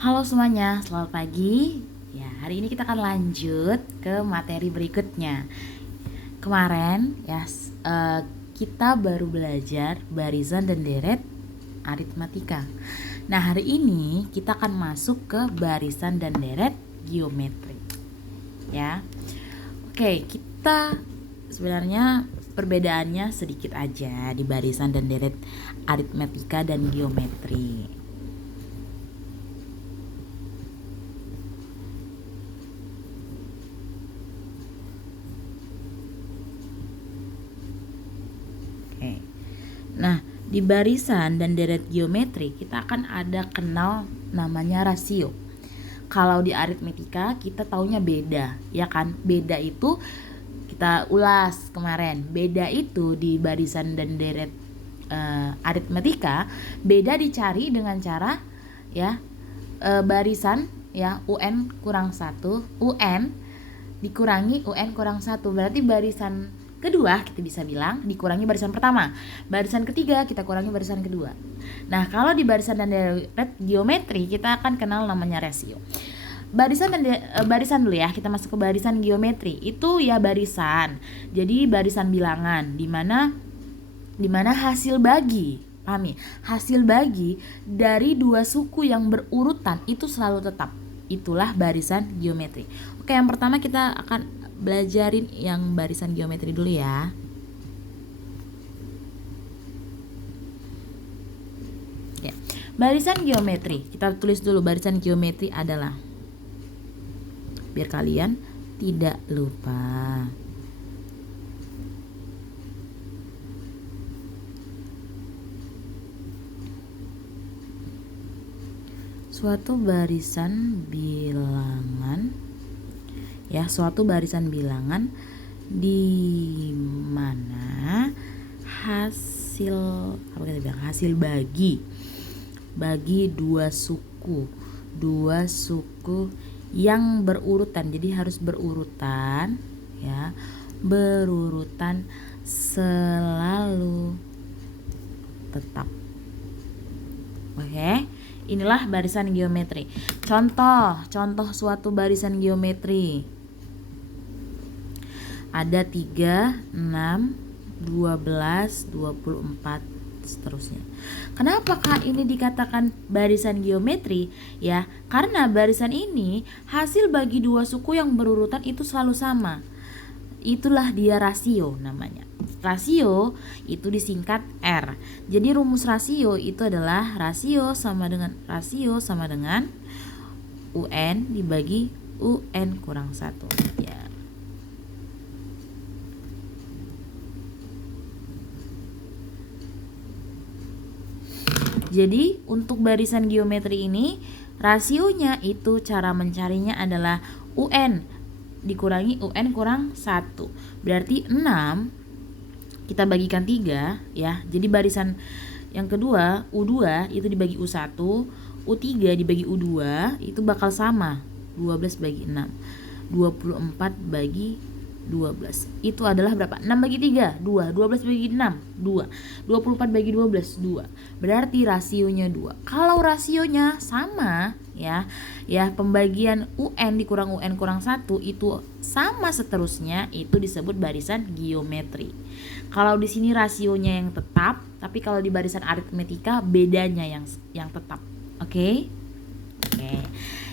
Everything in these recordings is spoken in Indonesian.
Halo semuanya, selamat pagi. Ya, hari ini kita akan lanjut ke materi berikutnya. Kemarin ya kita baru belajar barisan dan deret aritmatika. Nah, hari ini kita akan masuk ke barisan dan deret geometri. Ya. Oke, kita sebenarnya perbedaannya sedikit aja di barisan dan deret aritmatika dan geometri. Oke. Nah, di barisan dan deret geometri kita akan ada kenal namanya rasio. Kalau di aritmetika kita taunya beda, ya kan? Beda itu kita ulas kemarin. Beda itu di barisan dan deret aritmetika, beda dicari dengan cara ya barisan ya UN kurang 1, UN dikurangi UN kurang 1. Berarti barisan kedua kita bisa bilang dikurangi barisan pertama, barisan ketiga kita kurangi barisan kedua. Nah, kalau di barisan dan deret geometri kita akan kenal namanya rasio. Barisan dulu ya, kita masuk ke barisan geometri. Itu ya barisan. Jadi barisan bilangan dimana hasil bagi, pahami? Hasil bagi dari dua suku yang berurutan itu selalu tetap. Itulah barisan geometri. Oke, yang pertama kita akan belajarin yang barisan geometri dulu ya. Ya. Barisan geometri, kita tulis dulu barisan geometri adalah, biar kalian tidak lupa. Suatu barisan bilangan ya, suatu barisan bilangan di mana hasil hasil bagi dua suku yang berurutan. Jadi harus berurutan ya, berurutan selalu tetap. Oke, inilah barisan geometri. Contoh suatu barisan geometri. Ada 3, 6, 12, 24 seterusnya. Kenapakah ini dikatakan barisan geometri? Ya, karena barisan ini hasil bagi dua suku yang berurutan itu selalu sama. Itulah dia rasio namanya. Rasio itu disingkat R. Jadi rumus rasio itu adalah rasio sama dengan UN dibagi UN kurang 1 ya. Jadi untuk barisan geometri ini rasionya itu cara mencarinya adalah UN dikurangi UN kurang 1. Berarti 6 kita bagikan 3 ya. Jadi barisan yang kedua U2 itu dibagi U1, U3 dibagi U2 itu bakal sama. 12 bagi 6. 24 bagi 12. Itu adalah berapa? 6 bagi 3, 2. 12 bagi 6, 2. 24 bagi 12, 2. Berarti rasionya 2. Kalau rasionya sama ya pembagian UN dikurang UN kurang 1 itu sama seterusnya, itu disebut barisan geometri. Kalau di sini rasionya yang tetap, tapi kalau di barisan aritmetika bedanya yang tetap. Oke.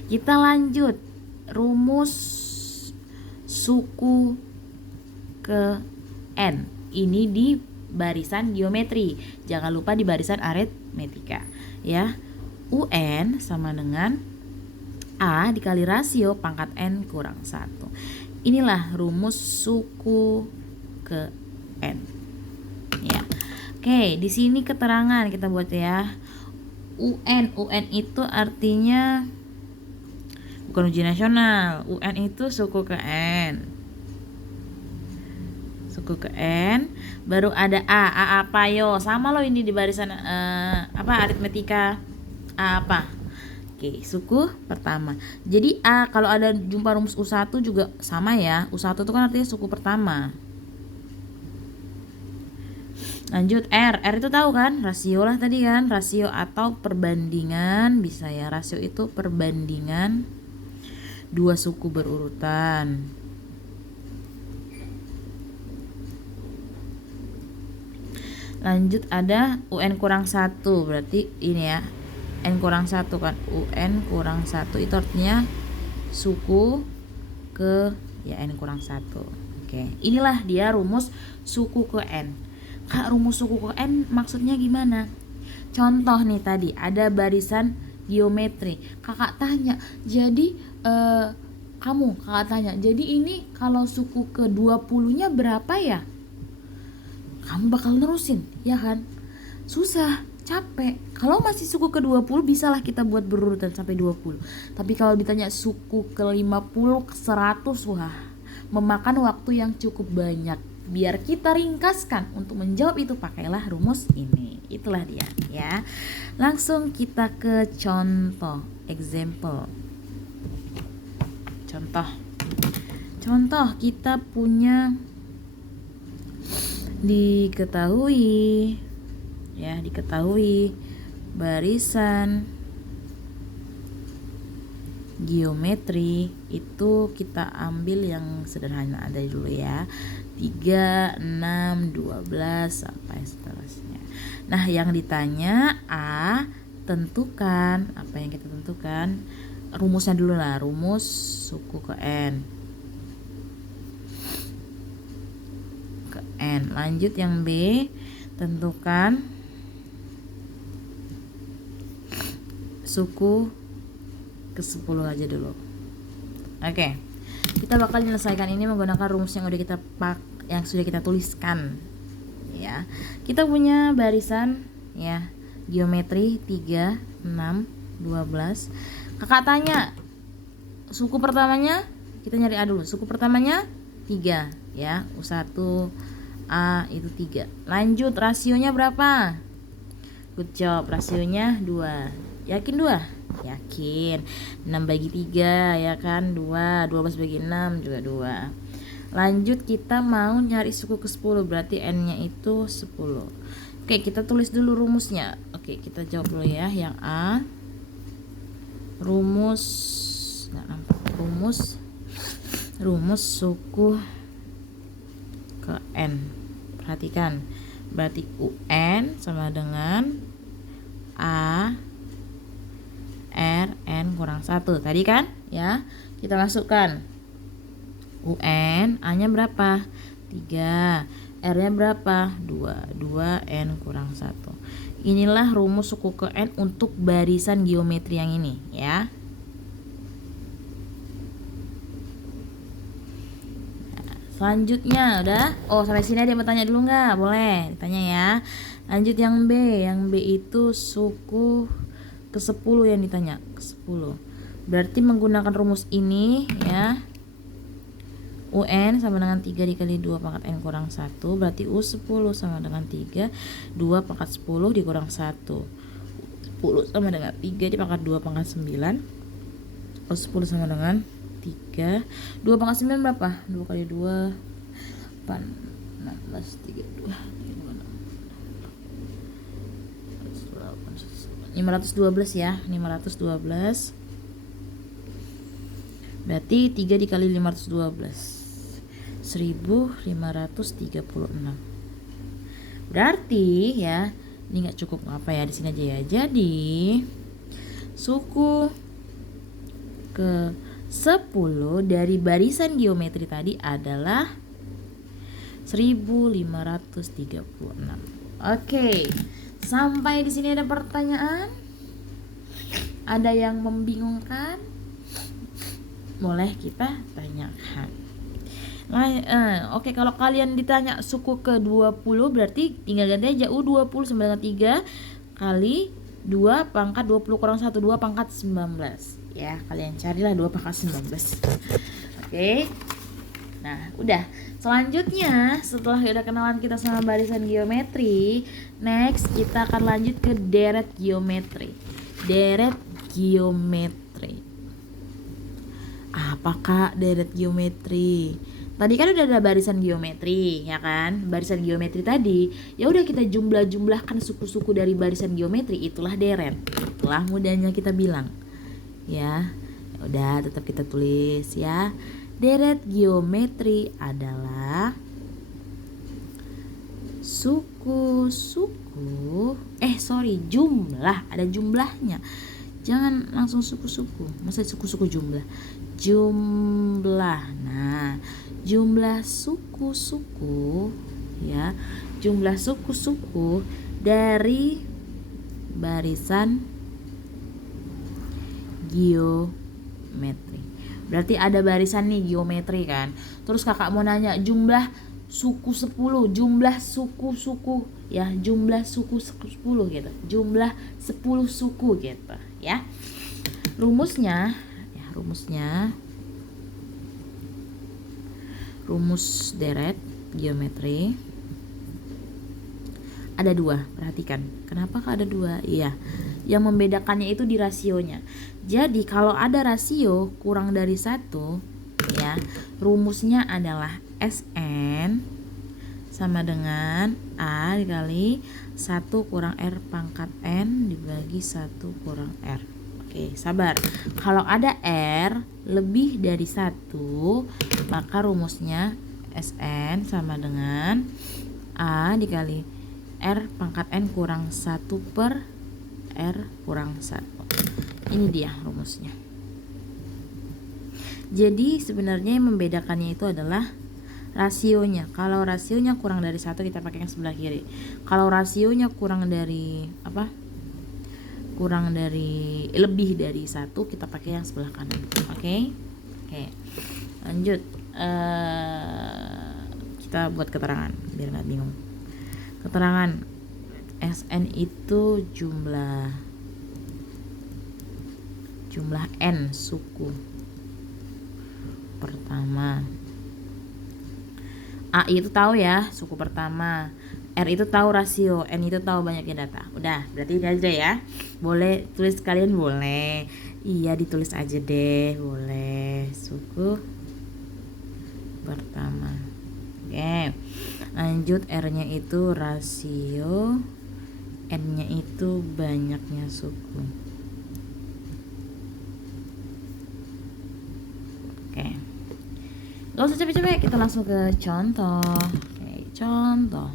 Kita lanjut rumus suku ke N. Ini di barisan geometri. Jangan lupa di barisan aritmetika ya. UN sama dengan A dikali rasio pangkat N kurang 1. Inilah rumus suku ke N ya. Oke, di sini keterangan kita buat ya. UN itu artinya bukan ujian nasional. UN itu suku ke N. Suku ke N, baru ada A apa yo? Sama lo ini di barisan aritmetika. A apa? Oke, suku pertama. Jadi A kalau ada jumpa rumus U1 juga sama ya. U1 itu kan artinya suku pertama. Lanjut R itu tahu kan, rasio lah tadi kan, rasio atau perbandingan, bisa ya, rasio itu perbandingan dua suku berurutan. Lanjut ada UN kurang 1, berarti ini ya, N kurang 1 kan, UN kurang 1 itu artinya suku ke ya N kurang 1. Oke, inilah dia rumus suku ke N. Kak, rumus suku ke N maksudnya gimana? Contoh nih, tadi ada barisan geometri. Kakak tanya, jadi kakak tanya, jadi ini kalau suku ke 20-nya berapa ya? Kamu bakal nerusin, ya kan? Susah, capek. Kalau masih suku ke 20 bisalah kita buat berurutan sampai 20. Tapi kalau ditanya suku ke 50, ke 100, wah, memakan waktu yang cukup banyak. Biar kita ringkaskan untuk menjawab itu, pakailah rumus ini. Itulah dia ya. Langsung kita ke contoh, example. Contoh kita punya diketahui barisan geometri itu kita ambil yang sederhana ada dulu ya, 3, 6, 12 sampai seterusnya. Nah, yang ditanya A, tentukan apa yang kita tentukan, rumusnya dulu lah, rumus suku ke N. Lanjut yang B, tentukan suku ke 10 aja dulu. Oke. Kita bakal menyelesaikan ini menggunakan rumus yang sudah kita tuliskan ya. Kita punya barisan ya, geometri 3, 6, 12. Kakak tanya, suku pertamanya kita nyari A dulu. Suku pertamanya 3 ya, U1 A itu 3. Lanjut, rasionya berapa? Good job, rasionya 2. Yakin 2? Yakin. 6 bagi 3 ya kan 2. 12 bagi 6 juga 2. Lanjut, kita mau nyari suku ke 10, berarti N nya itu 10. Oke, kita tulis dulu rumusnya. Oke, kita jawab dulu ya. Yang A, rumus suku ke N. Perhatikan, berarti UN sama dengan A R N kurang 1 tadi kan ya. Kita masukkan UN, A nya berapa? 3, R nya berapa? 2 N kurang 1. Inilah rumus suku ke N untuk barisan geometri yang ini ya. Selanjutnya udah. Oh, sampai sini ada yang mau tanya dulu nggak? Boleh ditanya ya. Lanjut yang B. Yang B itu suku ke 10 yang ditanya, ke 10. Berarti menggunakan rumus ini ya. UN sama dengan 3 dikali 2 pangkat N kurang 1. Berarti U10 sama dengan 3, 2 pangkat 10 dikurang 1. 10 sama dengan 3 dipangkat 2 pangkat 9. U10 sama dengan 3. 2 pangkat 9 berapa? 2 kali 2 8, 16, 32 512 ya. 512 berarti 3 dikali 512 1536. Berarti ya, ini nggak cukup apa ya, di sini aja ya. Jadi suku ke 10 dari barisan geometri tadi adalah 1536. Oke. Sampai di sini ada pertanyaan? Ada yang membingungkan? Boleh kita tanyakan. Oke, kalau kalian ditanya suku ke 20 berarti tinggal ganti aja U20 sama dengan 3 kali 2 pangkat 20 kurang 1, 2 pangkat 19. Ya, kalian carilah 2 pangkat 19. Oke. Nah, udah. Selanjutnya, setelah udah kenalan kita sama barisan geometri, next kita akan lanjut ke deret geometri. Deret geometri. Apakah deret geometri? Tadi kan udah ada barisan geometri, ya kan? Barisan geometri tadi, ya udah kita jumlahkan suku-suku dari barisan geometri, itulah deret. Itulah mudahnya kita bilang. Ya. Udah, tetap kita tulis ya. Deret geometri adalah jumlah, ada jumlahnya. Jangan langsung suku-suku. Masa suku-suku jumlah? Jumlah. Nah, jumlah suku-suku ya. Jumlah suku-suku dari barisan geometri. Berarti ada barisan nih geometri kan. Terus kakak mau nanya jumlah suku 10, jumlah suku-suku ya, jumlah suku 10 gitu. Jumlah 10 suku gitu ya. Rumusnya rumus deret geometri ada 2. Perhatikan. Kenapa kak ada 2? Iya. Yang membedakannya itu di rasionya. Jadi kalau ada rasio kurang dari 1 ya, rumusnya adalah SN sama dengan A dikali 1 kurang R pangkat N dibagi 1 kurang R. Oke, sabar. Kalau ada R lebih dari 1, maka rumusnya SN sama dengan A dikali R pangkat N kurang 1 per R kurang 1. Ini dia rumusnya. Jadi sebenarnya yang membedakannya itu adalah rasionya. Kalau rasionya kurang dari 1 kita pakai yang sebelah kiri. Kalau rasionya lebih dari 1 kita pakai yang sebelah kanan. Oke. Lanjut. Kita buat keterangan biar nggak bingung. Keterangan SN itu jumlah N suku pertama. A itu tahu ya suku pertama, R itu tahu rasio, N itu tahu banyaknya data. Udah, berarti ini aja ya. Boleh tulis kalian, boleh. Iya, ditulis aja deh, boleh. Suku pertama. Oke. Lanjut, R-nya itu rasio, N-nya itu banyaknya suku. Oke. Gak usah capek-capek, kita langsung ke contoh. Oke, contoh.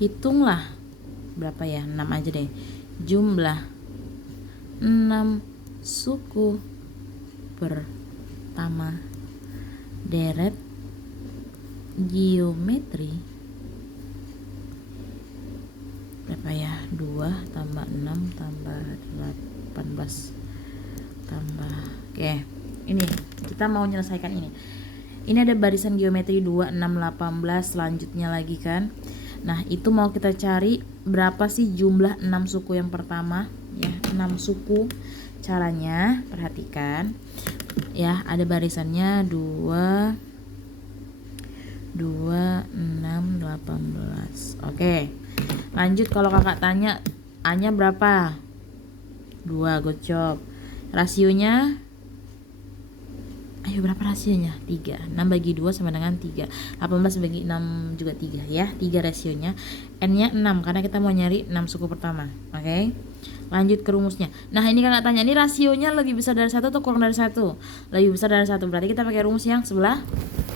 Hitunglah berapa ya? 6 aja deh. Jumlah 6 suku pertama deret geometri berapa ya? 2 tambah 6 tambah 18 tambah. Oke, ini kita mau menyelesaikan ini. Ini ada barisan geometri 2, 6, 18 selanjutnya lagi kan. Nah, itu mau kita cari berapa sih jumlah 6 suku yang pertama ya, 6 suku. Caranya perhatikan ya, ada barisannya 2 6 18. Oke. Lanjut, kalau kakak tanya A-nya berapa? 2, good job. Rasionya ayo berapa rasionya? 3. 6 bagi 2 sama dengan 3. 18 bagi 6 juga 3 ya. 3 rasionya. N-nya 6 karena kita mau nyari 6 suku pertama. Oke. Lanjut ke rumusnya. Nah, ini kakak tanya, ini rasionya lebih besar dari 1 atau kurang dari 1? Lebih besar dari 1. Berarti kita pakai rumus yang sebelah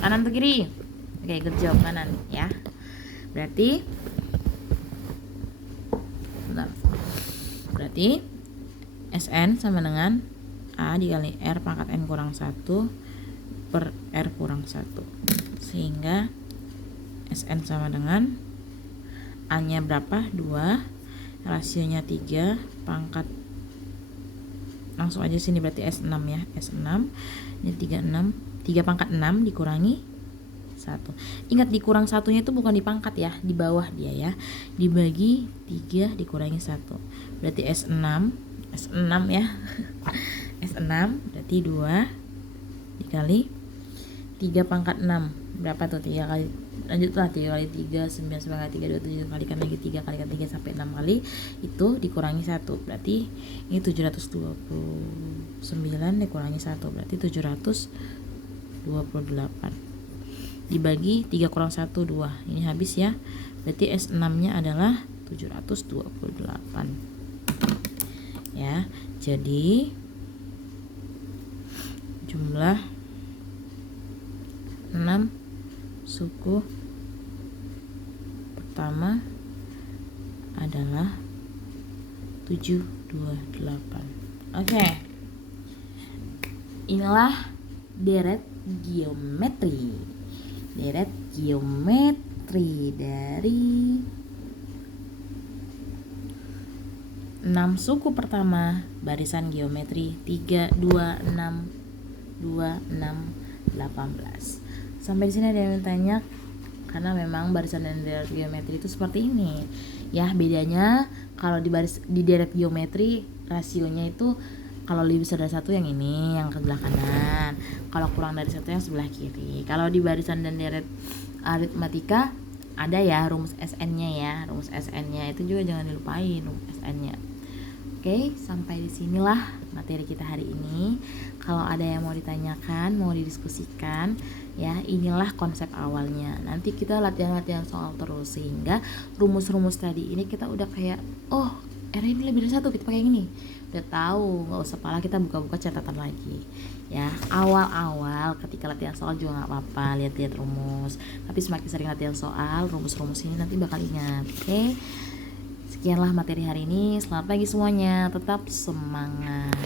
kanan atau kiri? Oke, good job, kanan ya. Berarti SN sama dengan A dikali R pangkat N kurang 1 per R kurang 1. Sehingga SN sama dengan A-nya berapa? 2, rasionya 3, pangkat langsung aja sini berarti S6 ya. S6 ini 36, 3 pangkat 6 dikurangi 1. Ingat, dikurang satunya itu bukan di pangkat ya, di bawah dia ya. Dibagi 3 dikurangi 1. Berarti S6 ya. S6 berarti 2 dikali 3 pangkat 6. Berapa tuh? 3 kali lanjutlah 3 kali 3 9 9 kali 3 27 kalikan lagi 3 kalikan 3 sampai 6 kali itu dikurangi 1, berarti ini 729 dikurangi 1 berarti 728 dibagi 3 kurang 1 2, ini habis ya, berarti S6 nya adalah 728 ya. Jadi jumlah 6 suku pertama adalah 728. Oke. Inilah deret geometri. Deret geometri dari 6 suku pertama barisan geometri 3 2 6 2 6 18. Sampai di sini ada yang tanya, karena memang barisan dan deret geometri itu seperti ini. Ya, bedanya kalau di deret geometri rasionya itu kalau lebih besar dari 1 yang ini, yang ke sebelah kanan. Kalau kurang dari 1 yang sebelah kiri. Kalau di barisan dan deret aritmatika ada ya rumus SN-nya ya. Rumus SN-nya itu juga jangan dilupain rumus SN-nya. Oke, sampai di sinilah materi kita hari ini. Kalau ada yang mau ditanyakan, mau didiskusikan, ya inilah konsep awalnya. Nanti kita latihan-latihan soal terus sehingga rumus-rumus tadi ini kita udah kayak, oh R ini lebih dari 1, kita pakai yang ini. Udah tahu, nggak usah pala kita buka-buka catatan lagi. Ya, awal-awal ketika latihan soal juga nggak apa-apa, lihat-lihat rumus. Tapi semakin sering latihan soal, rumus-rumus ini nanti bakal ingat. Oke. Sekianlah materi hari ini. Selamat pagi semuanya. Tetap semangat.